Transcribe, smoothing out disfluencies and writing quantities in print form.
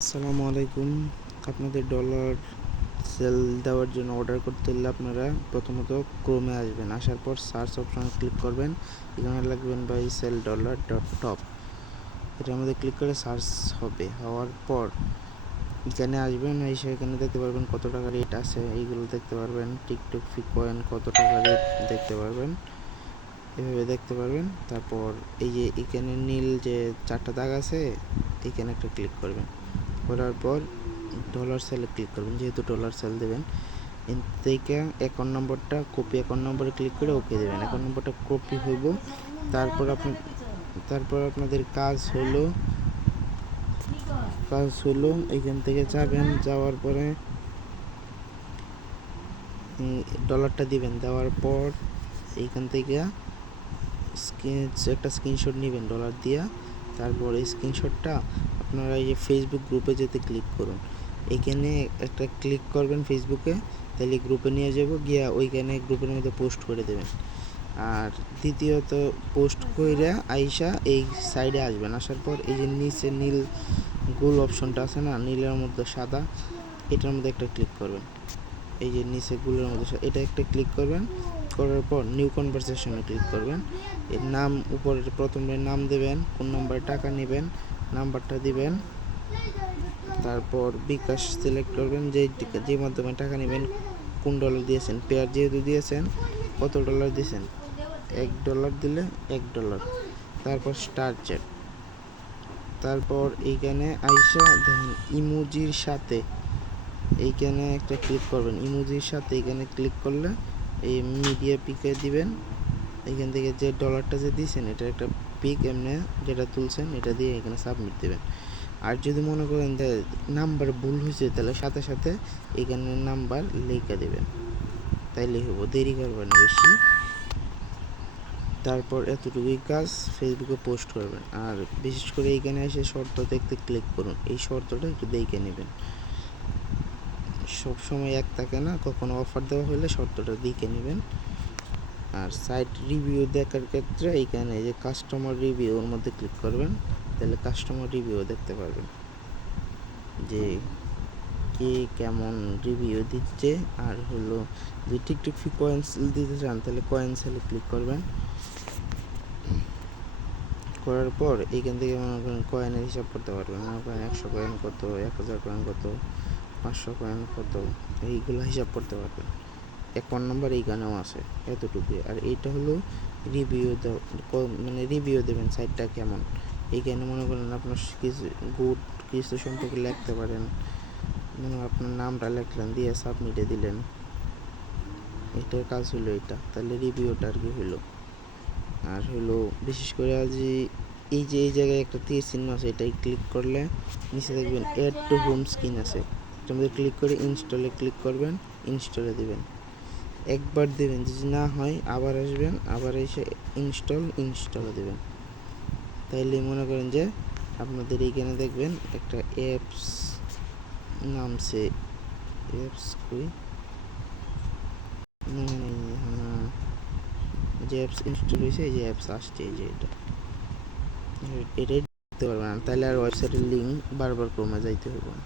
আসসালামু আলাইকুম। আপনাদের ডলার সেল দেওয়ার জন্য অর্ডার করতে হলে আপনারা প্রথমত ক্রোমে আসবেন, আসার পর সার্চ অপশনে ক্লিক করবেন। এখানে লিখবেন buy sell dollar dot top, এটার মধ্যে ক্লিক করে সার্চ হবে। হওয়ার পর এখানে আসবেন, এসে এখানে দেখতে পারবেন কত টাকা রেট আছে, এইগুলো দেখতে পারবেন। টিকটক ফি কয়েন কত টাকা রেট দেখতে পারবেন, এভাবে দেখতে পারবেন। তারপর এই যে এখানে নীল যে চারটা দাগ আছে, এখানে একটা ক্লিক করবেন। করার পর ডলার সেলে ক্লিক করবেন, যেহেতু ডলার সেল দেবেন। এর থেকে অ্যাকাউন্ট নম্বরটা কপি, অ্যাকাউন্ট নম্বরে ক্লিক করে ওকে দেবেন। অ্যাকাউন্ট নম্বরটা কপি হইব। তারপর আপনাদের কাজ হলো এইখান থেকে যাবেন, যাওয়ার পরে ডলারটা দিবেন। দেওয়ার পর এইখান থেকে একটা স্ক্রিনশট নেবেন ডলার দিয়া। তারপর এই স্ক্রিনশটটা আপনারা এই যে ফেসবুক গ্রুপে যেতে ক্লিক করুন। এইখানে একটা ক্লিক করবেন ফেসবুকে, তাহলে গ্রুপে নিয়ে যাব, গিয়া ওইখানে গ্রুপের মধ্যে পোস্ট করে দেবেন। আর দ্বিতীয়ত পোস্ট কইরা আইসা এই সাইডে আসবেন। আসার পর এই যে নিচে নীল গোল অপশনটা আছে না, নীলের মধ্যে সাদা, এটার মধ্যে একটা ক্লিক করবেন। এই যে নিচে গুলোর মধ্যে এটা একটা ক্লিক করবেন। করার পর নিউ কনভারসেশনে ক্লিক করবেন। এর নাম উপরে প্রথমে নাম দেবেন, কোন নম্বরে টাকা নেবেন নাম্বারটা দিবেন। তারপর বিকাশ সিলেক্ট করবেন, যে মাধ্যমে টাকা নেবেন, কোন ডলার দিয়েছেন, পেয়ার যেহেতু দিয়েছেন কত ডলার দিয়েছেন, $1 দিলে $1। তারপর স্টার চ্যাট। তারপর এইখানে আইসা দেখেন ইমোজির সাথে এইখানে একটা ক্লিক করবেন। ইমোজির সাথে এইখানে ক্লিক করলে এই মিডিয়া পিকে দিবেন। এইখান থেকে যে ডলারটা যে দিয়েছেন এটা একটা পিক এমনি যেটা তুলছেন এটা দিয়ে এখানে সাবমিট দেবেন। আর যদি মনে করেন যে নাম্বার ভুল হয়েছে, তাহলে সাথে সাথে এখানে নাম্বার লিখে দেবেন, তাইলে হবো, দেরি করবেন না বেশি। তারপর এতটুকুই কাজ, ফেসবুকে পোস্ট করবেন। আর বিশেষ করে এইখানে এসে শর্ত দেখতে ক্লিক করুন, এই শর্তটা একটু দেখে নেবেন। সবসময় এক থাকে না, কখনো অফার দেওয়া হলে শর্তটা দেখে নেবেন। আর সাইট রিভিউ দেখার ক্ষেত্রে এইখানে যে কাস্টমার রিভিউ ওর মধ্যে ক্লিক করবেন, তাহলে কাস্টমার রিভিউ দেখতে পারবেন যে কে কেমন রিভিউ দিচ্ছে। আর হলো যে টিকটক ফি কয়েন দিতে চান, তাহলে কয়েন সেলে ক্লিক করবেন। করার পর এইখান থেকে মনে করেন কয়েনের হিসাব করতে পারবেন। মনে করেন 100 কয়েন কত, 1000 কয়েন কত, 500 কয়েন কত, এইগুলো হিসাব করতে পারবেন। অ্যাকাউন্ট নাম্বার এইখানেও আছে, এতটুকুই। আর এইটা হলো রিভিউ, মানে রিভিউ দেবেন সাইটটা কেমন। এইখানে মনে করেন আপনার কিছু সম্পর্কে লিখতে পারেন, মানে আপনার নামটা লিখলেন, দিয়ে সাবমিটে দিলেন। এটার কাজ হলো এটা, তাহলে রিভিউটা আর কি হলো। আর হলো বিশেষ করে আজ এই যে এই জায়গায় একটা তীর চিহ্ন আছে, এটাই ক্লিক করলে নিচে দেখবেন অ্যাড টু হোম স্ক্রিন আছে, এটার মধ্যে ক্লিক করে ইনস্টলে ক্লিক করবেন, ইনস্টলে দেবেন। একবার দেবেন, যদি না হয় আবার আসবেন, আবার এসে ইনস্টলে দেবেন। তাইলে মনে করেন যে আপনাদের এইখানে দেখবেন একটা অ্যাপস নামছে, অ্যাপস কই যে অ্যাপস ইনস্টল হয়েছে, এই যে অ্যাপস আসছে, এই যে এটাই দেখতে পারবেন। তাহলে আর ওয়েবসাইটের লিঙ্ক বারবার ক্রমে যাইতে হবে না।